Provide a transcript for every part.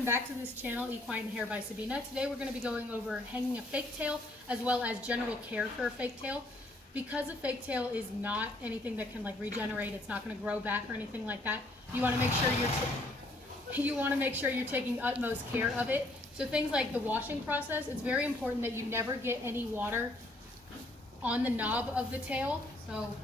welcome back to this channel, Equine Hair by Sabina. Today we're going to be going over hanging a fake tail as well as general care for a fake tail. Because a fake tail is not anything that can like regenerate, it's not going to grow back or anything like that. You want to make sure you're taking utmost care of it. So things like the washing process, it's very important that you never get any water on the knob of the tail. So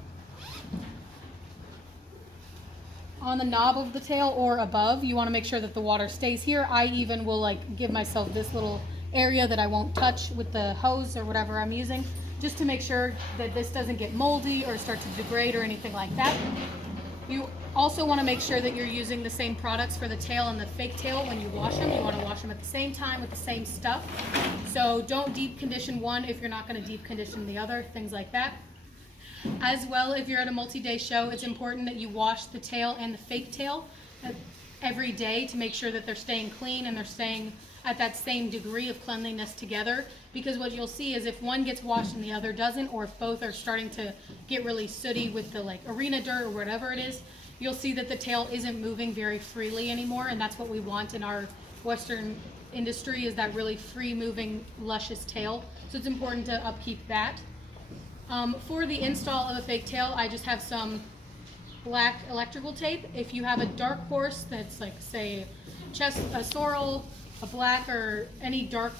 on the knob of the tail or above, you want to make sure that the water stays here. I even will like give myself this little area that I won't touch with the hose or whatever I'm using, just to make sure that this doesn't get moldy or start to degrade or anything like that. You also want to make sure that you're using the same products for the tail and the fake tail when you wash them. You want to wash them at the same time with the same stuff. So don't deep condition one if you're not going to deep condition the other, things like that. As well, if you're at a multi-day show, it's important that you wash the tail and the fake tail every day to make sure that they're staying clean and they're staying at that same degree of cleanliness together. Because what you'll see is if one gets washed and the other doesn't, or if both are starting to get really sooty with the like arena dirt or whatever it is, you'll see that the tail isn't moving very freely anymore. And that's what we want in our Western industry, is that really free moving, luscious tail. So it's important to upkeep that. For the install of a fake tail, I just have some black electrical tape. If you have a dark horse that's like, say, a sorrel, a black, or any dark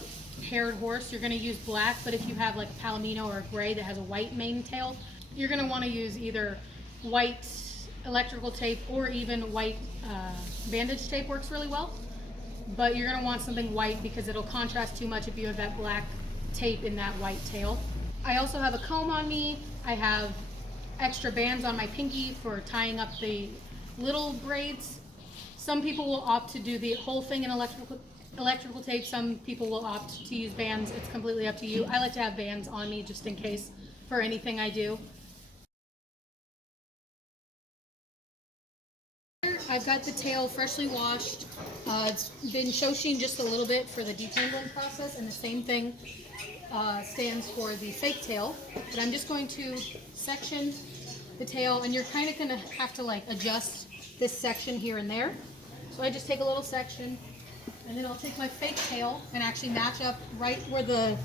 haired horse, you're going to use black. But if you have like a palomino or a gray that has a white mane tail, you're going to want to use either white electrical tape or even white bandage tape works really well. But you're going to want something white because it'll contrast too much if you have that black tape in that white tail. I also have a comb on me. I have extra bands on my pinky for tying up the little braids. Some people will opt to do the whole thing in electrical tape. Some people will opt to use bands. It's completely up to you. I like to have bands on me just in case for anything I do. I've got the tail freshly washed. It's been shoshin just a little bit for the detangling process, and the same thing stands for the fake tail. But I'm just going to section the tail, and you're kind of going to have to like adjust this section here and there. So I just take a little section, and then I'll take my fake tail and actually match up right where the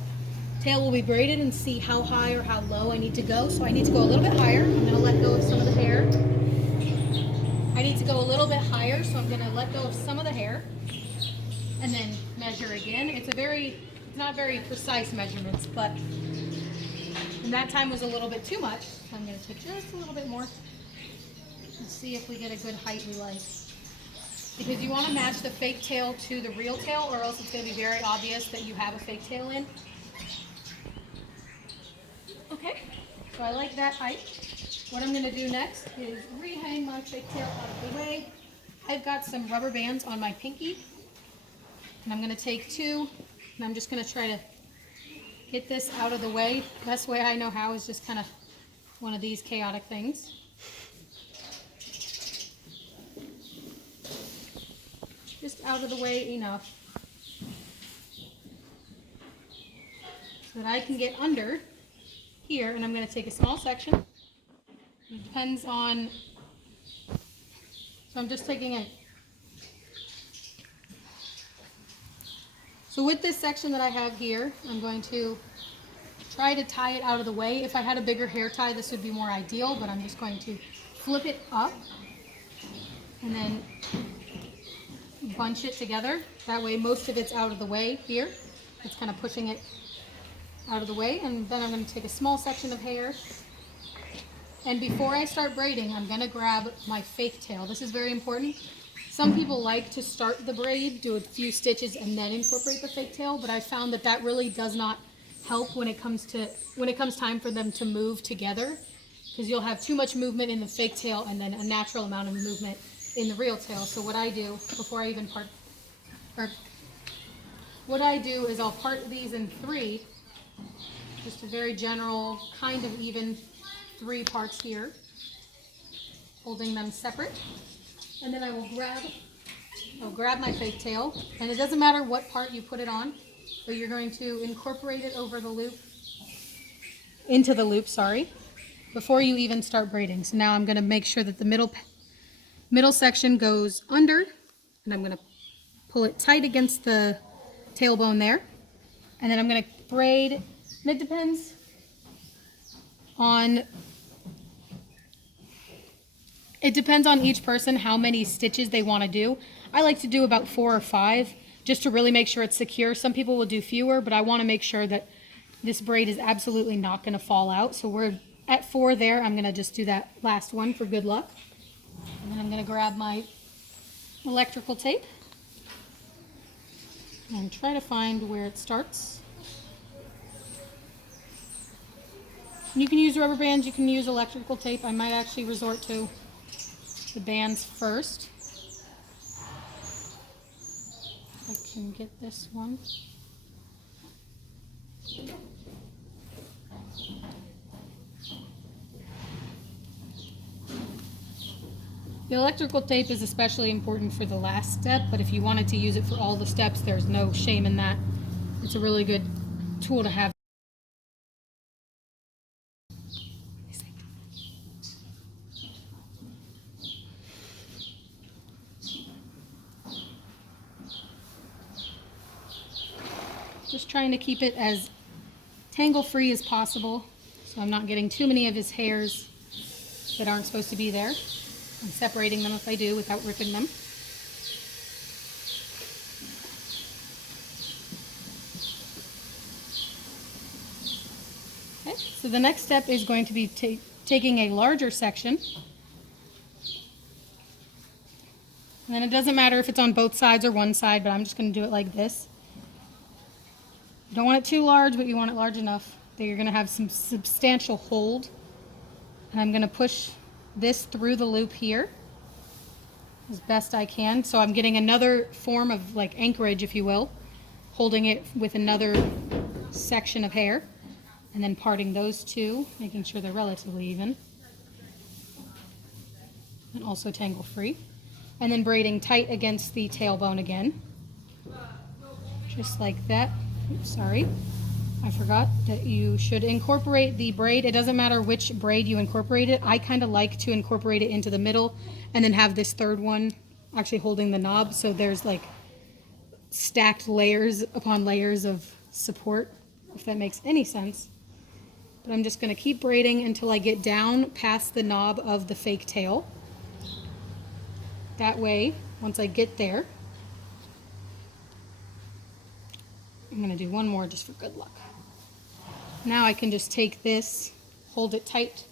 tail will be braided and see how high or how low I need to go. So I need to go a little bit higher. I'm going to let go of some of the hair. I need to go a little bit higher, so I'm going to let go of some of the hair and then measure again. It's not very precise measurements, but and that time was a little bit too much. So I'm going to take just a little bit more and see if we get a good height we like. Because you want to match the fake tail to the real tail, or else it's going to be very obvious that you have a fake tail in. Okay, so I like that height. What I'm going to do next is rehang my fake tail out of the way. I've got some rubber bands on my pinky, and I'm going to take two, and I'm just going to try to get this out of the way. Best way I know how is just kind of one of these chaotic things. Just out of the way enough so that I can get under here, and I'm going to take a small section. It depends on, so I'm just taking it. So with this section that I have here, I'm going to try to tie it out of the way. If I had a bigger hair tie, this would be more ideal, but I'm just going to flip it up and then bunch it together. That way most of it's out of the way here. It's kind of pushing it out of the way. And then I'm going to take a small section of hair. And before I start braiding, I'm going to grab my fake tail. This is very important. Some people like to start the braid, do a few stitches, and then incorporate the fake tail, but I found that that really does not help when it comes time for them to move together, because you'll have too much movement in the fake tail and then a natural amount of movement in the real tail. So what I do before I even is I'll part these in three, just a very general kind of even 3 parts here, holding them separate, and then I'll grab my fake tail, and it doesn't matter what part you put it on, but you're going to incorporate it over the loop, into the loop, before you even start braiding. So now I'm going to make sure that the middle section goes under, and I'm going to pull it tight against the tailbone there. And then I'm going to braid, and it depends on each person how many stitches they want to do. I like to do about 4 or 5 just to really make sure it's secure. Some people will do fewer, but I want to make sure that this braid is absolutely not going to fall out. So we're at 4 there. I'm going to just do that last one for good luck. And then I'm going to grab my electrical tape and try to find where it starts. You can use rubber bands, you can use electrical tape. I might actually resort to the bands first. If I can get this one. The electrical tape is especially important for the last step, but if you wanted to use it for all the steps, there's no shame in that. It's a really good tool to have. Just trying to keep it as tangle-free as possible, so I'm not getting too many of his hairs that aren't supposed to be there. I'm separating them if I do without ripping them. Okay, so the next step is going to be taking a larger section. And then it doesn't matter if it's on both sides or one side, but I'm just going to do it like this. You don't want it too large, but you want it large enough that you're going to have some substantial hold. And I'm going to push this through the loop here as best I can. So I'm getting another form of like anchorage, if you will, holding it with another section of hair, and then parting those two, making sure they're relatively even. And also tangle free. And then braiding tight against the tailbone again. Just like that. Oops, sorry. I forgot that you should incorporate the braid. It doesn't matter which braid you incorporate it. I kind of like to incorporate it into the middle and then have this third one actually holding the knob, so there's like stacked layers upon layers of support, if that makes any sense. But I'm just going to keep braiding until I get down past the knob of the fake tail. That way, once I get there, I'm going to do one more just for good luck. Now I can just take this, hold it tight,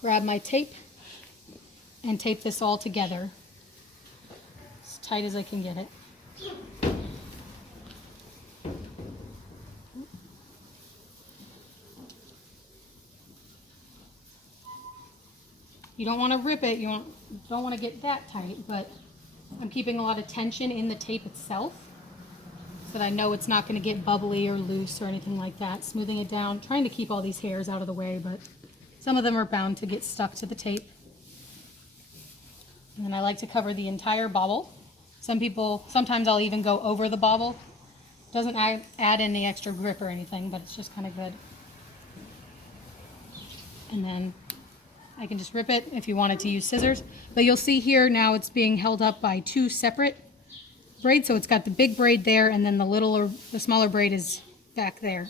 grab my tape, and tape this all together as tight as I can get it. You don't want to rip it, you don't want to get that tight, but I'm keeping a lot of tension in the tape itself so that I know it's not going to get bubbly or loose or anything like that. Smoothing it down, trying to keep all these hairs out of the way, but some of them are bound to get stuck to the tape. And then I like to cover the entire bobble. Sometimes I'll even go over the bobble. Doesn't add any extra grip or anything, but it's just kind of good. And then I can just rip it if you wanted to use scissors. But you'll see here now it's being held up by two separate braids. So it's got the big braid there, and then the smaller braid is back there.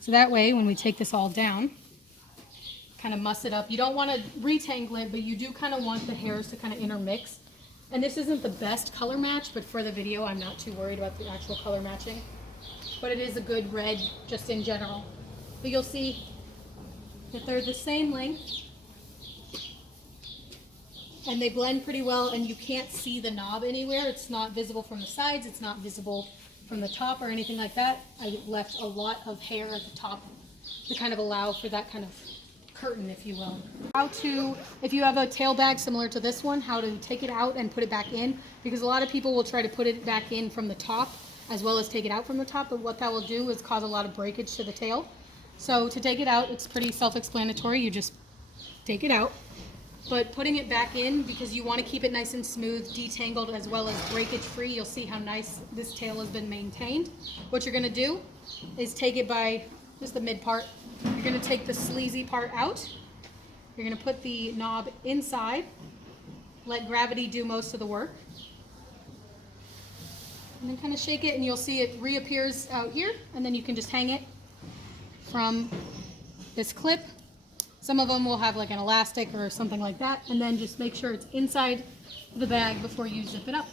So that way, when we take this all down, kind of muss it up. You don't want to retangle it, but you do kind of want the hairs to kind of intermix. And this isn't the best color match, but for the video, I'm not too worried about the actual color matching. But it is a good red just in general. But you'll see that they're the same length. And they blend pretty well, and you can't see the knob anywhere. It's not visible from the sides. It's not visible from the top or anything like that. I left a lot of hair at the top to kind of allow for that kind of curtain, if you will. How to, if you have a tail bag similar to this one, how to take it out and put it back in, because a lot of people will try to put it back in from the top as well as take it out from the top, but what that will do is cause a lot of breakage to the tail. So to take it out, it's pretty self-explanatory. You just take it out. But putting it back in, because you want to keep it nice and smooth, detangled, as well as breakage free, you'll see how nice this tail has been maintained. What you're going to do is take it by just the mid part. You're going to take the sleazy part out. You're going to put the knob inside. Let gravity do most of the work. And then kind of shake it and you'll see it reappears out here, and then you can just hang it from this clip. Some of them will have like an elastic or something like that, and then just make sure it's inside the bag before you zip it up.